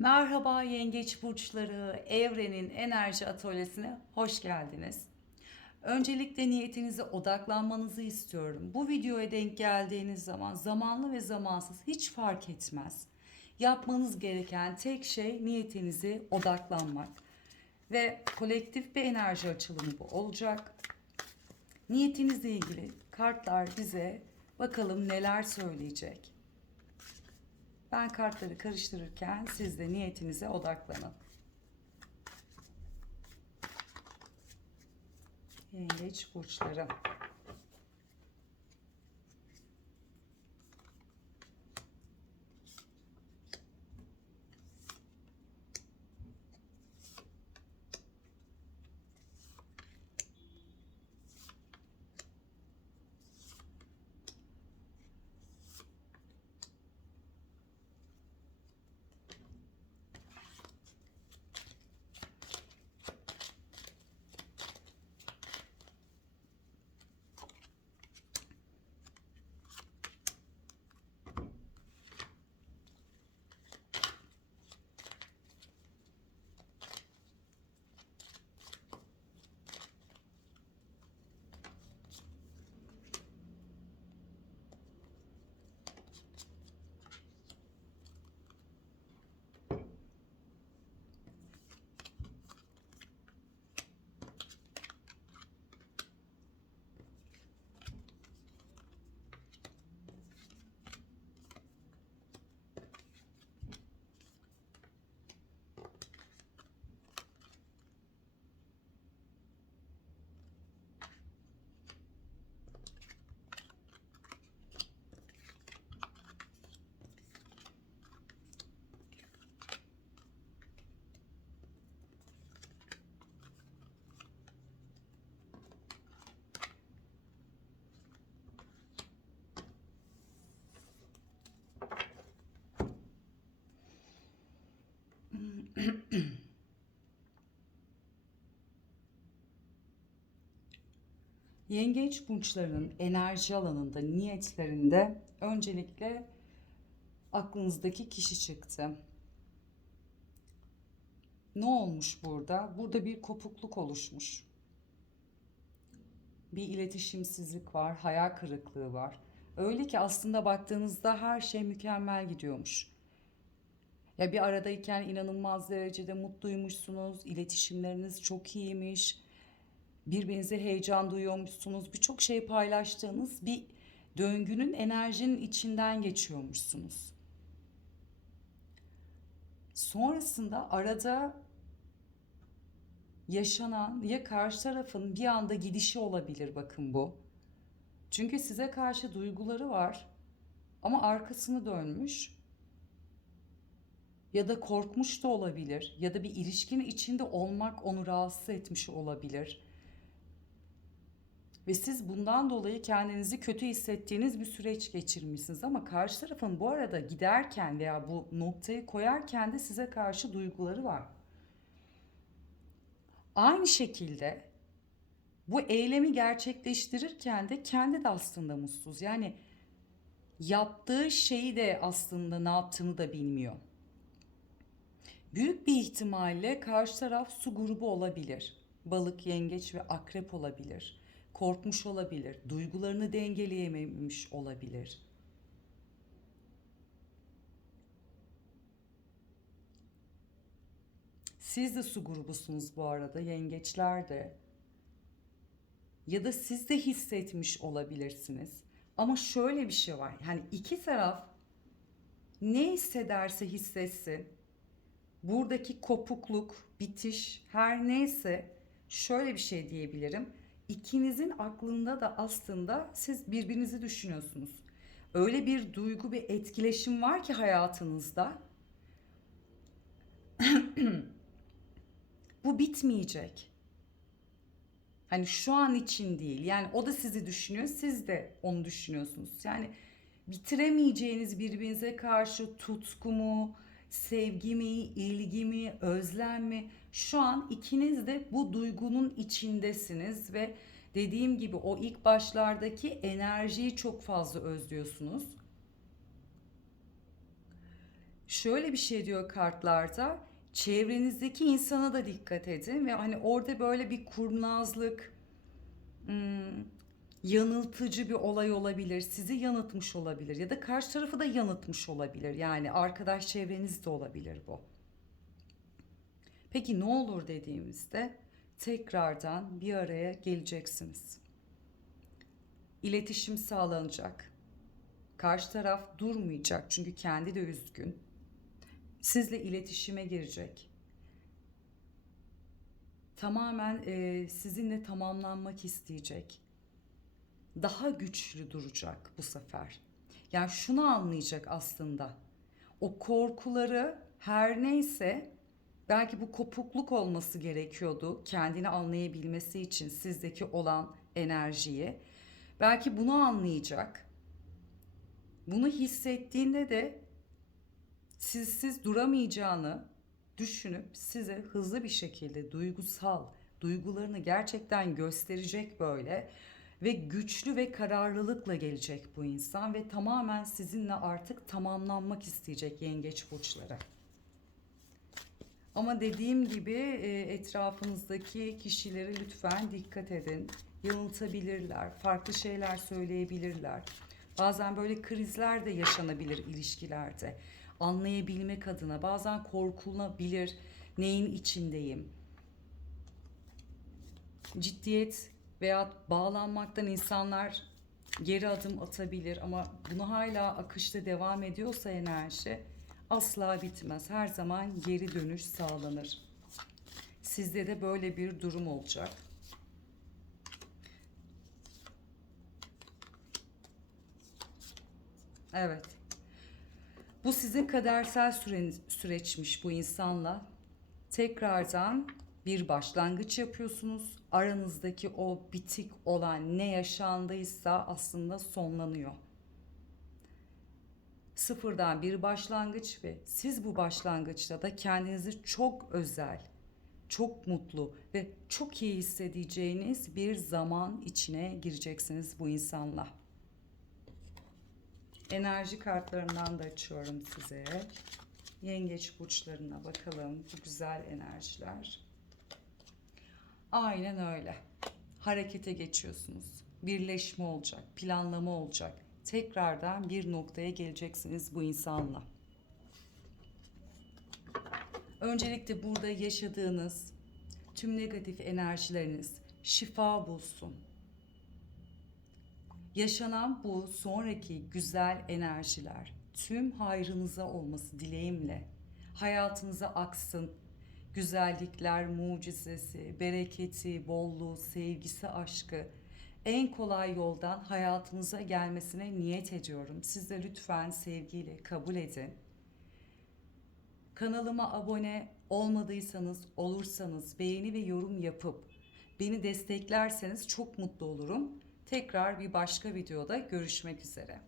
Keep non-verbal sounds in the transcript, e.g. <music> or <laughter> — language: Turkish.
Merhaba yengeç burçları, evrenin enerji atölyesine hoş geldiniz. Öncelikle niyetinize odaklanmanızı istiyorum. Bu videoya denk geldiğiniz zaman zamanlı ve zamansız hiç fark etmez. Yapmanız gereken tek şey niyetinize odaklanmak. Ve kolektif bir enerji açılımı bu olacak. Niyetinizle ilgili kartlar bize bakalım neler söyleyecek. Ben kartları karıştırırken siz de niyetinize odaklanın. Yengeç burçları. <clears throat> Yengeç burçlarının enerji alanında, niyetlerinde öncelikle aklınızdaki kişi çıktı. Ne olmuş burada? Burada bir kopukluk oluşmuş. Bir iletişimsizlik var, hayal kırıklığı var. Öyle ki aslında baktığınızda her şey mükemmel gidiyormuş. Ya bir aradayken inanılmaz derecede mutluymuşsunuz, iletişimleriniz çok iyiymiş birbirinize heyecan duyuyormuşsunuz. Birçok şey paylaştığınız bir döngünün enerjinin içinden geçiyormuşsunuz. Sonrasında arada yaşanan ya karşı tarafın bir anda gidişi olabilir bakın bu. Çünkü size karşı duyguları var ama arkasını dönmüş ya da korkmuş da olabilir ya da bir ilişkinin içinde olmak onu rahatsız etmiş olabilir. Ve siz bundan dolayı kendinizi kötü hissettiğiniz bir süreç geçirmişsiniz ama karşı tarafın bu arada giderken veya bu noktayı koyarken de size karşı duyguları var. Aynı şekilde bu eylemi gerçekleştirirken de kendi de aslında mutsuz. Yani yaptığı şeyi de aslında ne yaptığını da bilmiyor. Büyük bir ihtimalle karşı taraf su grubu olabilir. Balık, yengeç ve akrep olabilir korkmuş olabilir, duygularını dengeleyememiş olabilir. Siz de su grubusunuz bu arada, yengeçler de. Ya da siz de hissetmiş olabilirsiniz. Ama şöyle bir şey var. Yani iki taraf ne hissederse hissetsin. Buradaki kopukluk, bitiş her neyse şöyle bir şey diyebilirim ikinizin aklında da aslında siz birbirinizi düşünüyorsunuz. Öyle bir duygu, bir etkileşim var ki hayatınızda. <clears throat> Bu bitmeyecek. Hani şu an için değil. Yani o da sizi düşünüyor, siz de onu düşünüyorsunuz. Yani bitiremeyeceğiniz birbirinize karşı tutku mu, sevgi mi, ilgi mi, özlem mi? Şu an ikiniz de bu duygunun içindesiniz ve dediğim gibi o ilk başlardaki enerjiyi çok fazla özlüyorsunuz. şöyle bir şey diyor kartlarda. Çevrenizdeki insana da dikkat edin ve hani orada böyle bir kurnazlık, hmm, yanıltıcı bir olay olabilir. Sizi yanıltmış olabilir ya da karşı tarafı da yanıltmış olabilir. Yani arkadaş çevreniz de olabilir bu. Peki ne olur dediğimizde tekrardan bir araya geleceksiniz. İletişim sağlanacak. Karşı taraf durmayacak çünkü kendi de üzgün. Sizle iletişime girecek. Tamamen e, sizinle tamamlanmak isteyecek. Daha güçlü duracak bu sefer. Yani şunu anlayacak aslında. O korkuları her neyse belki bu kopukluk olması gerekiyordu kendini anlayabilmesi için sizdeki olan enerjiyi. Belki bunu anlayacak. Bunu hissettiğinde de sizsiz duramayacağını düşünüp size hızlı bir şekilde duygusal duygularını gerçekten gösterecek böyle ve güçlü ve kararlılıkla gelecek bu insan ve tamamen sizinle artık tamamlanmak isteyecek yengeç burçları. Ama dediğim gibi e, etrafınızdaki kişilere lütfen dikkat edin. Yanıltabilirler, farklı şeyler söyleyebilirler. Bazen böyle krizler de yaşanabilir ilişkilerde. Anlayabilmek adına bazen korkulabilir neyin içindeyim. Ciddiyet veya bağlanmaktan insanlar geri adım atabilir ama bunu hala akışta devam ediyorsa enerji asla bitmez. Her zaman geri dönüş sağlanır. Sizde de böyle bir durum olacak. Evet. Bu sizin kadersel süreniz, süreçmiş bu insanla. Tekrardan bir başlangıç yapıyorsunuz. Aranızdaki o bitik olan ne yaşandıysa aslında sonlanıyor sıfırdan bir başlangıç ve siz bu başlangıçta da kendinizi çok özel, çok mutlu ve çok iyi hissedeceğiniz bir zaman içine gireceksiniz bu insanla. Enerji kartlarından da açıyorum size. Yengeç burçlarına bakalım bu güzel enerjiler. Aynen öyle. Harekete geçiyorsunuz. Birleşme olacak, planlama olacak tekrardan bir noktaya geleceksiniz bu insanla. Öncelikle burada yaşadığınız tüm negatif enerjileriniz şifa bulsun. Yaşanan bu sonraki güzel enerjiler tüm hayrınıza olması dileğimle hayatınıza aksın. Güzellikler, mucizesi, bereketi, bolluğu, sevgisi, aşkı en kolay yoldan hayatınıza gelmesine niyet ediyorum. Siz de lütfen sevgiyle kabul edin. Kanalıma abone olmadıysanız, olursanız beğeni ve yorum yapıp beni desteklerseniz çok mutlu olurum. Tekrar bir başka videoda görüşmek üzere.